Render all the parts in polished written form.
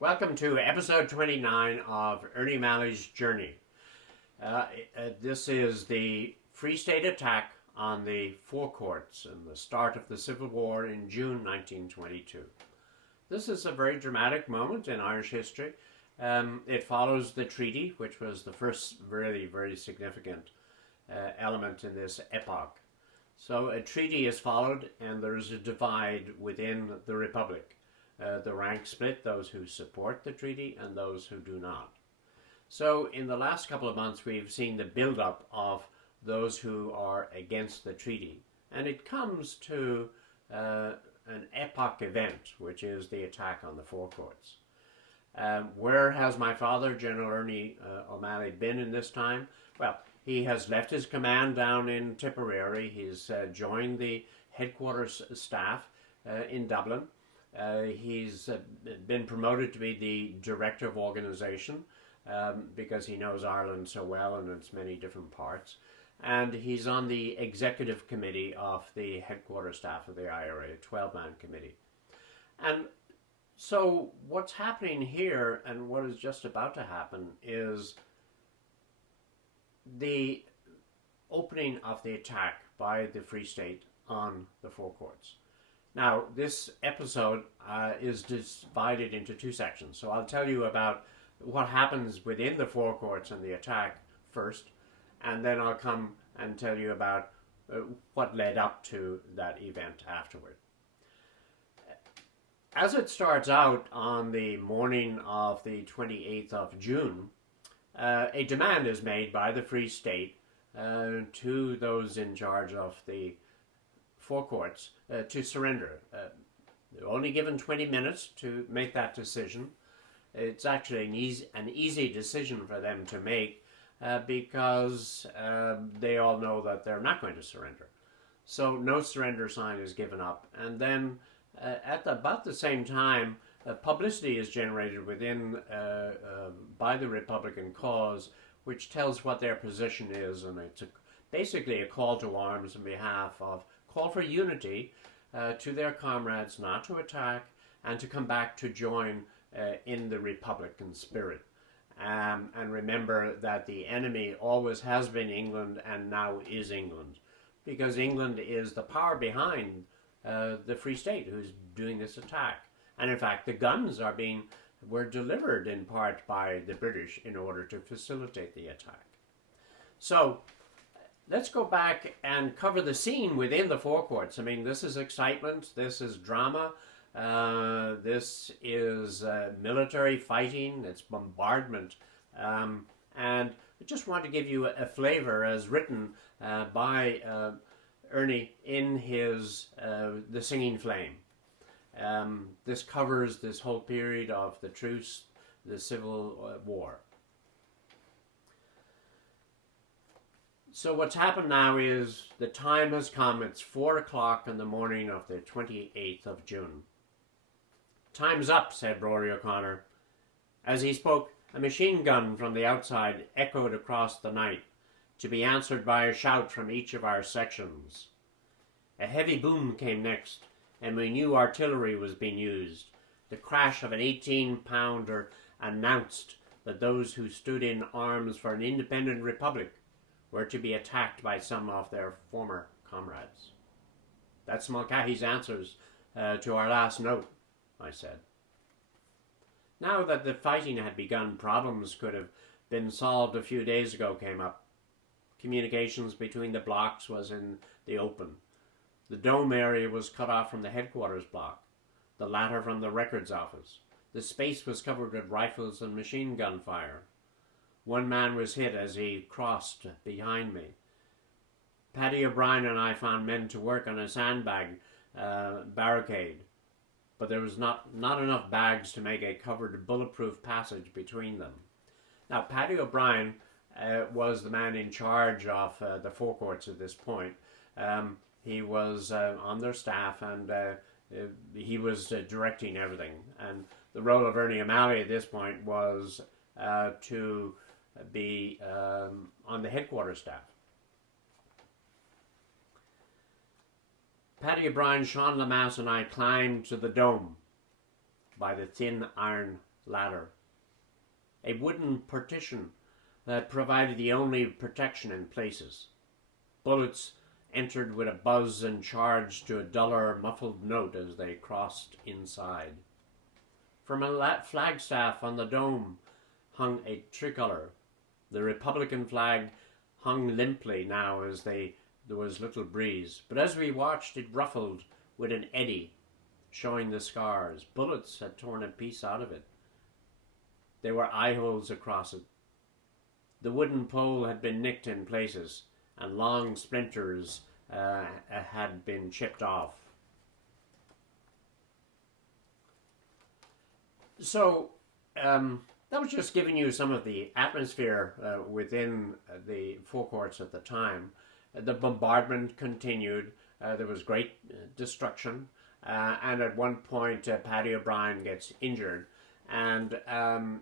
Welcome to episode 29 of Ernie Malley's Journey. This is the Free State attack on the Four Courts and the start of the Civil War in June 1922. This is a very dramatic moment in Irish history. It follows the treaty, which was the first very, very significant element in this epoch. So a treaty is followed and there is a divide within the Republic. The rank split, those who support the treaty and those who do not. So in the last couple of months we've seen the build-up of those who are against the treaty. And it comes to an epoch event, which is the attack on the Four Courts. Where has my father, General Ernie O'Malley, been in this time? Well, he has left his command down in Tipperary. He's joined the headquarters staff in Dublin. He's been promoted to be the director of organization because he knows Ireland so well and its many different parts. And he's on the executive committee of the headquarters staff of the IRA, a 12-man committee. And so what's happening here and what is just about to happen is the opening of the attack by the Free State on the Four Courts. Now, this episode is divided into two sections. So I'll tell you about what happens within the Four Courts and the attack first, and then I'll come and tell you about what led up to that event afterward. As it starts out on the morning of the 28th of June, a demand is made by the Free State to those in charge of the Four Courts to surrender. They're only given 20 minutes to make that decision. It's actually an easy decision for them to make because they all know that they're not going to surrender. So no surrender sign is given up. And then at about the same time, publicity is generated within by the Republican cause, which tells what their position is, and it's basically a call to arms on behalf of call for unity to their comrades not to attack and to come back to join in the Republican spirit. And remember that the enemy always has been England and now is England, because England is the power behind the Free State who's doing this attack. And in fact, the guns were delivered in part by the British in order to facilitate the attack. So let's go back and cover the scene within the Four Courts. I mean, this is excitement, this is drama, this is military fighting, it's bombardment. And I just want to give you a flavor as written by Ernie in his The Singing Flame. This covers this whole period of the truce, the Civil War. So what's happened now is the time has come. It's 4 o'clock in the morning of the 28th of June. "Time's up," said Rory O'Connor. As he spoke, a machine gun from the outside echoed across the night, to be answered by a shout from each of our sections. A heavy boom came next, and we knew artillery was being used. The crash of an 18-pounder announced that those who stood in arms for an independent republic were to be attacked by some of their former comrades. "That's Mulcahy's answers to our last note," I said. Now that the fighting had begun, problems could have been solved a few days ago came up. Communications between the blocks was in the open. The dome area was cut off from the headquarters block, the latter from the records office. The space was covered with rifles and machine gun fire. One man was hit as he crossed behind me. Paddy O'Brien and I found men to work on a sandbag barricade. but there was not enough bags to make a covered bulletproof passage between them. Now, Paddy O'Brien was the man in charge of the forecourts at this point. He was on their staff, and he was directing everything. And the role of Ernie O'Malley at this point was to be on the headquarters staff. Paddy O'Brien, Sean Lamass, and I climbed to the dome by the thin iron ladder, a wooden partition that provided the only protection in places. Bullets entered with a buzz and charged to a duller, muffled note as they crossed inside. From a flagstaff on the dome hung a tricolour. The Republican flag hung limply now as there was little breeze, but as we watched it ruffled with an eddy, showing the scars. Bullets had torn a piece out of it. There were eye holes across it. The wooden pole had been nicked in places, and long splinters had been chipped off. So that was just giving you some of the atmosphere within the forecourts at the time. The bombardment continued. There was great destruction, and at one point Paddy O'Brien gets injured, and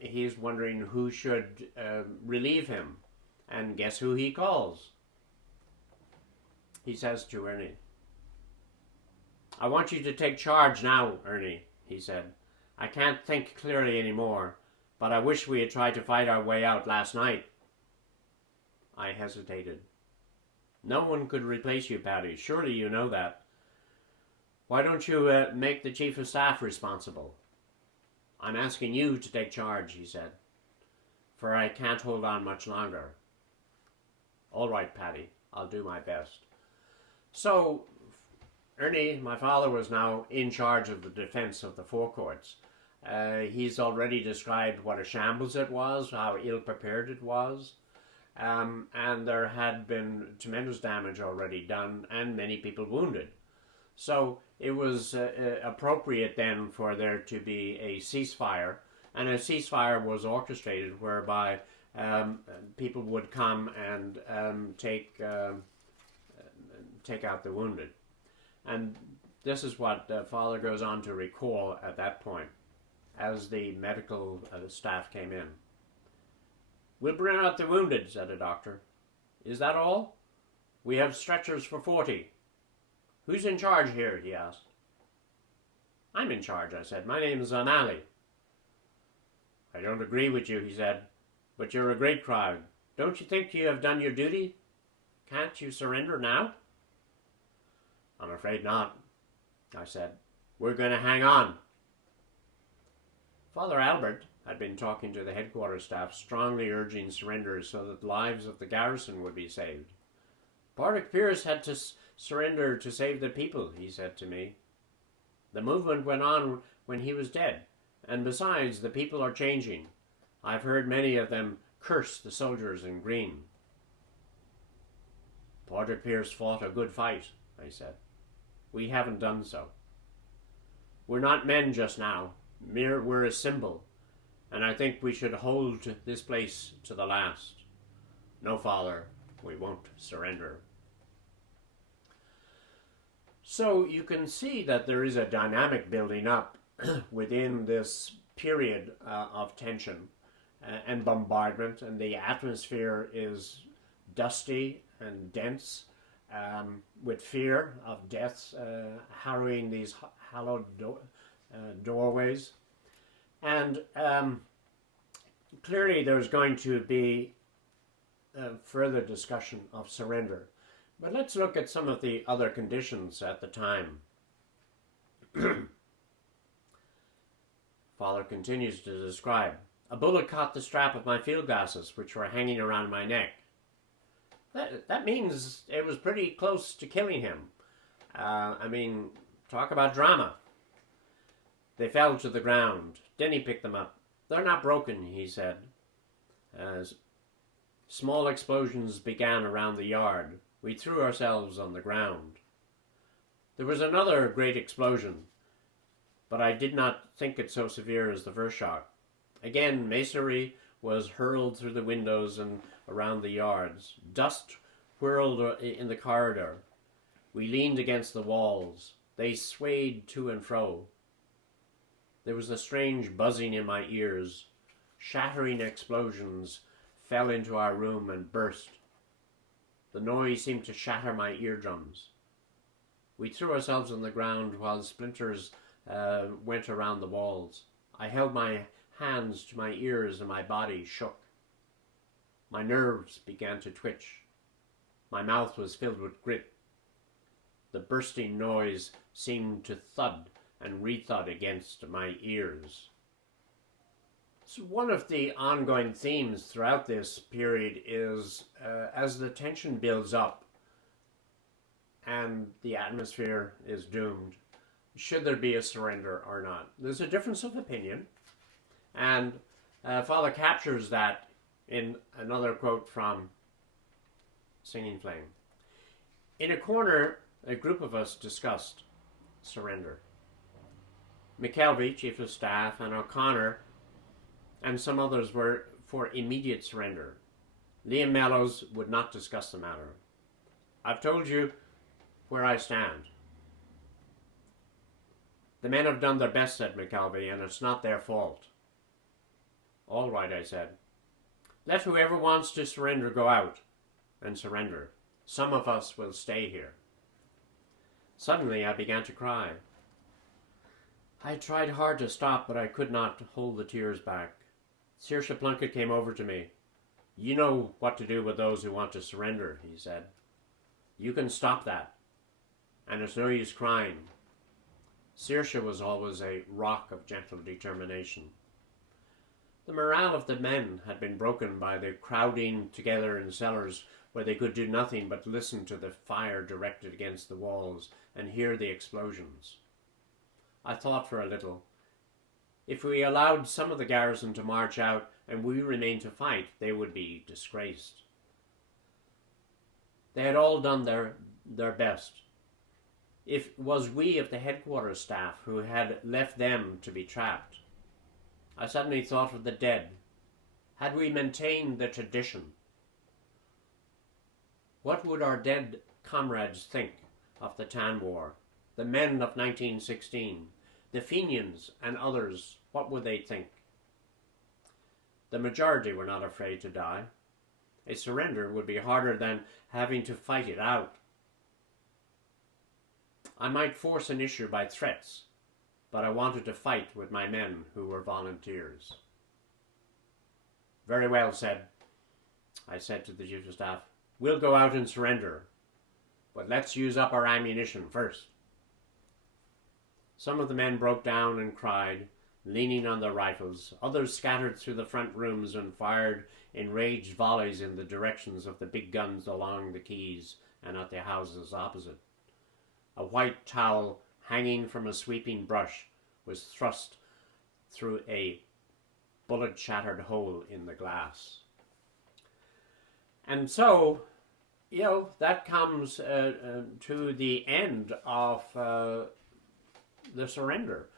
he's wondering who should relieve him. And guess who he calls? He says to Ernie, "I want you to take charge now, Ernie," he said. "I can't think clearly anymore, but I wish we had tried to fight our way out last night." I hesitated. "No one could replace you, Paddy. Surely you know that. Why don't you make the Chief of Staff responsible?" "I'm asking you to take charge," he said, "for I can't hold on much longer." "All right, Paddy. I'll do my best." So Ernie, my father, was now in charge of the defense of the forecourts. He's already described what a shambles it was, how ill-prepared it was, and there had been tremendous damage already done and many people wounded. So it was appropriate then for there to be a ceasefire, and a ceasefire was orchestrated whereby people would come and take out the wounded. And this is what Father goes on to recall at that point as the medical staff came in. "We'll bring out the wounded," said a doctor. "Is that all? We have stretchers for 40. Who's in charge here?" he asked. "I'm in charge," I said. "My name is O'Malley." "I don't agree with you," he said, "but you're a great crowd. Don't you think you have done your duty? Can't you surrender now?" "I'm afraid not," I said. "We're going to hang on." Father Albert had been talking to the headquarters staff, strongly urging surrender so that the lives of the garrison would be saved. "Padraig Pearse had to surrender to save the people," he said to me. "The movement went on when he was dead, and besides, the people are changing. I've heard many of them curse the soldiers in green." "Padraig Pearse fought a good fight," I said. "We haven't done so. We're not men just now. We're a symbol, and I think we should hold this place to the last. No, Father, we won't surrender." So you can see that there is a dynamic building up within this period of tension and bombardment, and the atmosphere is dusty and dense, with fear of deaths harrowing these hallowed doorways. And clearly there's going to be further discussion of surrender. But let's look at some of the other conditions at the time. Father continues to describe, "A bullet caught the strap of my field glasses, which were hanging around my neck." That means it was pretty close to killing him. Talk about drama. They fell to the ground. Denny picked them up. "They're not broken," he said. As small explosions began around the yard, we threw ourselves on the ground. There was another great explosion. but I did not think it so severe as the first shock. Again, masonry was hurled through the windows and around the yards. Dust whirled in the corridor. We leaned against the walls. They swayed to and fro. There was a strange buzzing in my ears. Shattering explosions fell into our room and burst. The noise seemed to shatter my eardrums. We threw ourselves on the ground while splinters went around the walls. I held my hands to my ears and my body shook. My nerves began to twitch. My mouth was filled with grit. The bursting noise seemed to thud and re-thud against my ears. So one of the ongoing themes throughout this period is as the tension builds up and the atmosphere is doomed, should there be a surrender or not? There's a difference of opinion, and Father captures that in another quote from Singing Flame. In a corner, a group of us discussed surrender. McKelvey, Chief of Staff, and O'Connor and some others were for immediate surrender. Liam Mellows would not discuss the matter. I've told you where I stand. The men have done their best, said McKelvey, and it's not their fault. All right, I said. Let whoever wants to surrender go out and surrender. Some of us will stay here. Suddenly I began to cry. I tried hard to stop, but I could not hold the tears back. Saoirse Plunkett came over to me. You know what to do with those who want to surrender, he said. You can stop that. And it's no use crying. Saoirse was always a rock of gentle determination. The morale of the men had been broken by the crowding together in cellars where they could do nothing but listen to the fire directed against the walls and hear the explosions. I thought for a little. If we allowed some of the garrison to march out and we remained to fight, they would be disgraced. They had all done their best. It was we of the headquarters staff who had left them to be trapped. I suddenly thought of the dead. Had we maintained the tradition, what would our dead comrades think of the Tan War, the men of 1916, the Fenians and others? What would they think? The majority were not afraid to die. A surrender would be harder than having to fight it out. I might force an issue by threats, but I wanted to fight with my men who were volunteers. Very well, I said to the Chief of Staff. We'll go out and surrender, but let's use up our ammunition first. Some of the men broke down and cried, leaning on their rifles. Others scattered through the front rooms and fired enraged volleys in the directions of the big guns along the quays and at the houses opposite. A white towel hanging from a sweeping brush was thrust through a bullet-shattered hole in the glass. And so, that comes to the end of the surrender.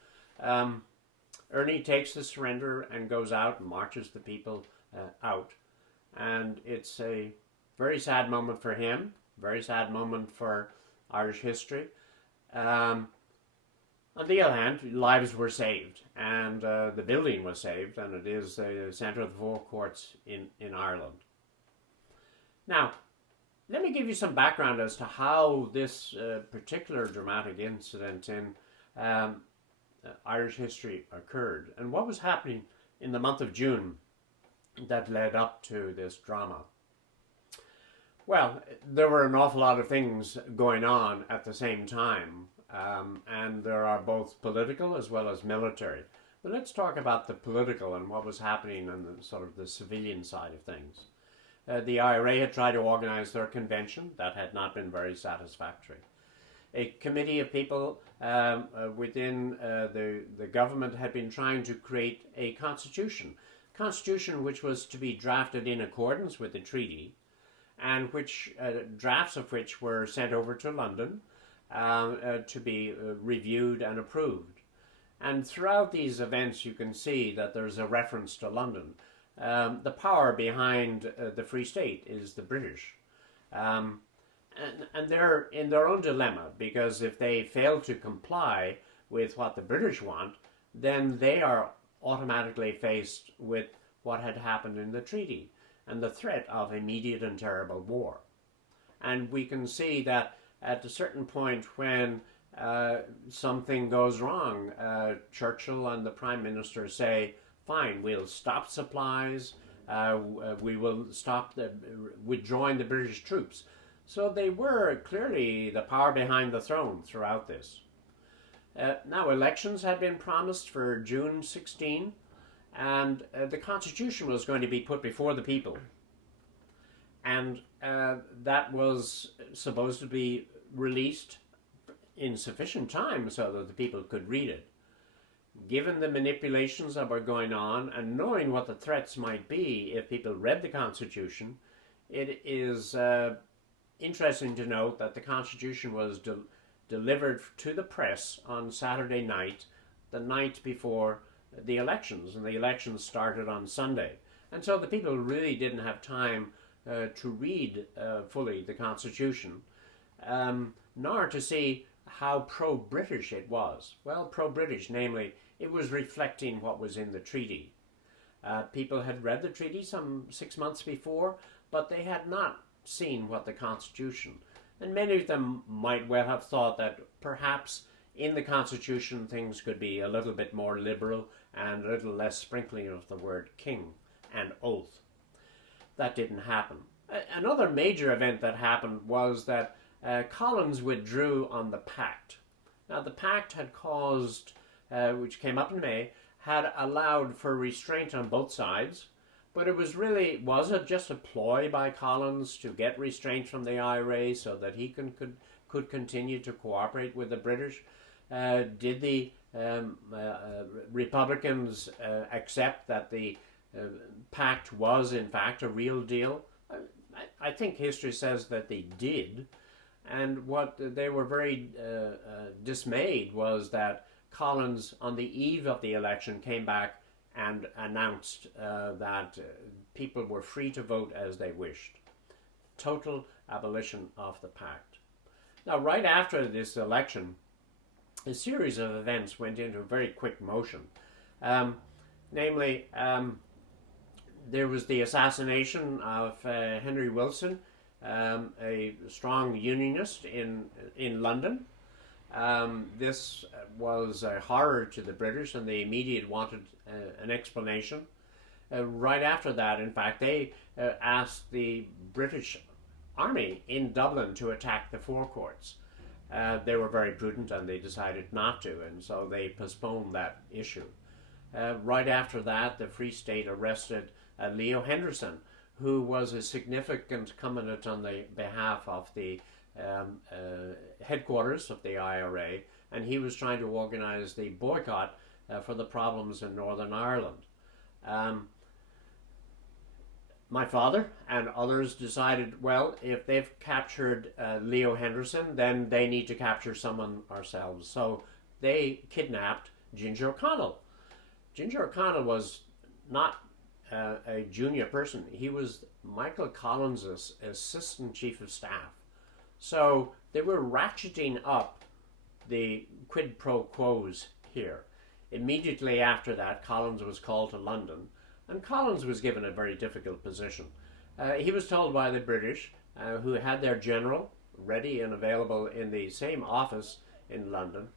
Ernie takes the surrender and goes out and marches the people out. And it's a very sad moment for him, very sad moment for Irish history. On the other hand, lives were saved, and the building was saved, and it is the centre of the Four Courts in Ireland. Now, let me give you some background as to how this particular dramatic incident in Irish history occurred, and what was happening in the month of June that led up to this drama. Well, there were an awful lot of things going on at the same time, and there are both political as well as military. But let's talk about the political and what was happening on the sort of the civilian side of things. The IRA had tried to organize their convention. That had not been very satisfactory. A committee of people within the government had been trying to create a constitution which was to be drafted in accordance with the treaty, and which drafts of which were sent over to London to be reviewed and approved. And throughout these events, you can see that there's a reference to London. The power behind the Free State is the British. Um, and they're in their own dilemma, because if they fail to comply with what the British want, then they are automatically faced with what had happened in the treaty and the threat of immediate and terrible war. And we can see that at a certain point when something goes wrong, Churchill and the Prime Minister say, fine, we'll stop supplies, we will stop withdrawing the British troops. So they were clearly the power behind the throne throughout this. Now, elections had been promised for June 16, and the Constitution was going to be put before the people. And that was supposed to be released in sufficient time so that the people could read it. Given the manipulations that were going on and knowing what the threats might be if people read the Constitution, it is interesting to note that the Constitution was delivered to the press on Saturday night, the night before the elections, and the elections started on Sunday. And so the people really didn't have time to read fully the Constitution, nor to see how pro-British it was. Well, pro-British, namely, it was reflecting what was in the treaty. People had read the treaty some 6 months before, but they had not seen what the Constitution. And many of them might well have thought that perhaps in the Constitution things could be a little bit more liberal and a little less sprinkling of the word king and oath. That didn't happen. Another major event that happened was that Collins withdrew on the pact. Now, the pact had caused, which came up in May, had allowed for restraint on both sides, but it was really, was it just a ploy by Collins to get restraint from the IRA so that he could continue to cooperate with the British? Did the Republicans accept that the pact was in fact a real deal? I think history says that they did, and what they were very dismayed was that Collins, on the eve of the election, came back and announced that people were free to vote as they wished. Total abolition of the pact. Now, right after this election, a series of events went into very quick motion. Namely, there was the assassination of Henry Wilson, a strong unionist in London. This was a horror to the British, and they immediately wanted an explanation. Right after that, in fact, they asked the British Army in Dublin to attack the Four Courts. They were very prudent, and they decided not to, and so they postponed that issue. Right after that, the Free State arrested Leo Henderson, who was a significant combatant on the behalf of the headquarters of the IRA, and he was trying to organize the boycott for the problems in Northern Ireland. My father and others decided, well, if they've captured Leo Henderson, then they need to capture someone ourselves. So they kidnapped Ginger O'Connell. Ginger O'Connell was not a junior person. He was Michael Collins' assistant chief of staff. So they were ratcheting up the quid pro quos here. Immediately after that, Collins was called to London, and Collins was given a very difficult position. He was told by the British, who had their general ready and available in the same office in London,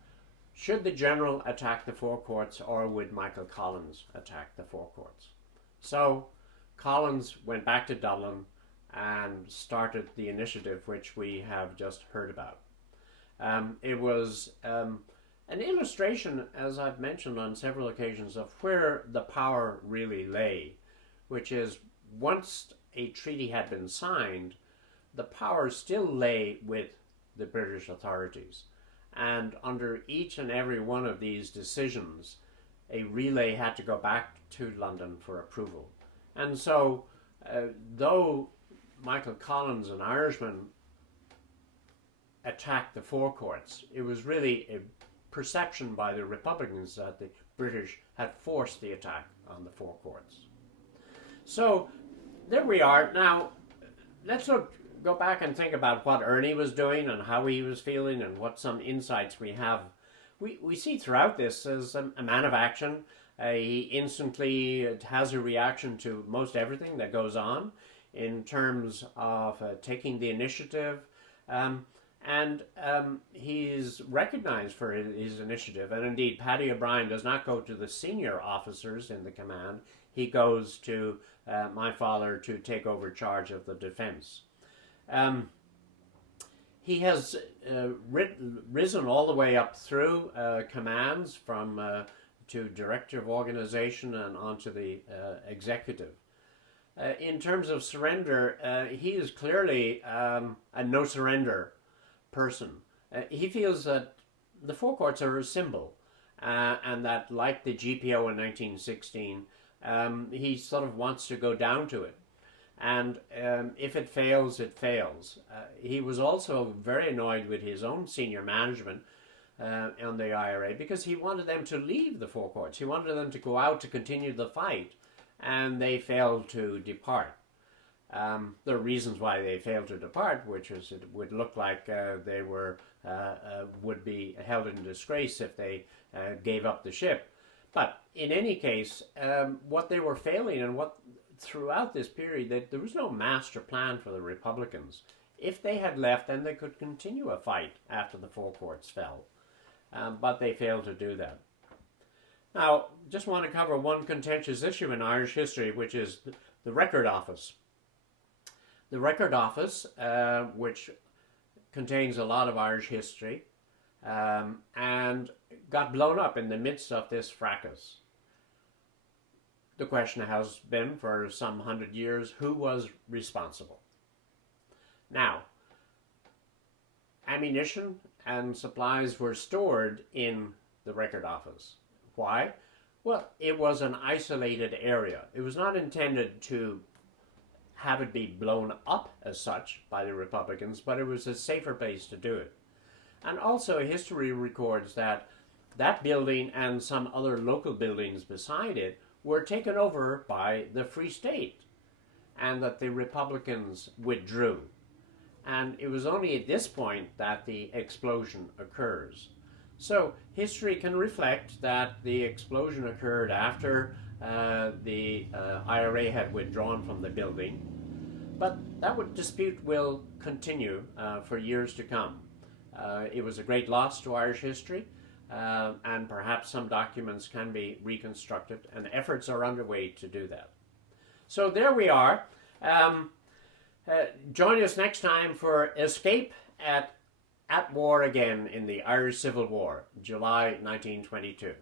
should the general attack the Four Courts, or would Michael Collins attack the Four Courts? So Collins went back to Dublin and started the initiative which we have just heard about. It was an illustration, as I've mentioned on several occasions, of where the power really lay, which is once a treaty had been signed, the power still lay with the British authorities. And under each and every one of these decisions, a relay had to go back to London for approval. And so, though Michael Collins, an Irishman, attacked the Four Courts, it was really a perception by the Republicans that the British had forced the attack on the Four Courts. So there we are. Now, let's go back and think about what Ernie was doing and how he was feeling and what some insights we have. We see throughout this as a man of action. He instantly has a reaction to most everything that goes on in terms of taking the initiative. And he's recognized for his initiative. And indeed, Paddy O'Brien does not go to the senior officers in the command. He goes to my father to take over charge of the defense. He has risen all the way up through commands from to director of organization and onto the executive. In terms of surrender, he is clearly a no-surrender person. He feels that the Four Courts are a symbol, and that, like the GPO in 1916, he sort of wants to go down to it. And if it fails, it fails. He was also very annoyed with his own senior management on the IRA because he wanted them to leave the Four Courts. He wanted them to go out to continue the fight, and they failed to depart. There are reasons why they failed to depart, which is it would look like they would be held in disgrace if they gave up the ship. But in any case, what they were failing and what throughout this period, that there was no master plan for the Republicans. If they had left, then they could continue a fight after the Four Courts fell. But they failed to do that. Now, just want to cover one contentious issue in Irish history, which is the Record Office. The Record Office, which contains a lot of Irish history, and got blown up in the midst of this fracas. The question has been for some 100 years, who was responsible? Now, ammunition and supplies were stored in the Record Office. Why? Well, it was an isolated area. It was not intended to have it be blown up as such by the Republicans, but it was a safer place to do it. And also history records that that building and some other local buildings beside it were taken over by the Free State, and that the Republicans withdrew. And it was only at this point that the explosion occurs. So history can reflect that the explosion occurred after the IRA had withdrawn from the building, but that dispute will continue for years to come. It was a great loss to Irish history, and perhaps some documents can be reconstructed, and efforts are underway to do that. So there we are. Join us next time for Escape at War Again in the Irish Civil War, July 1922.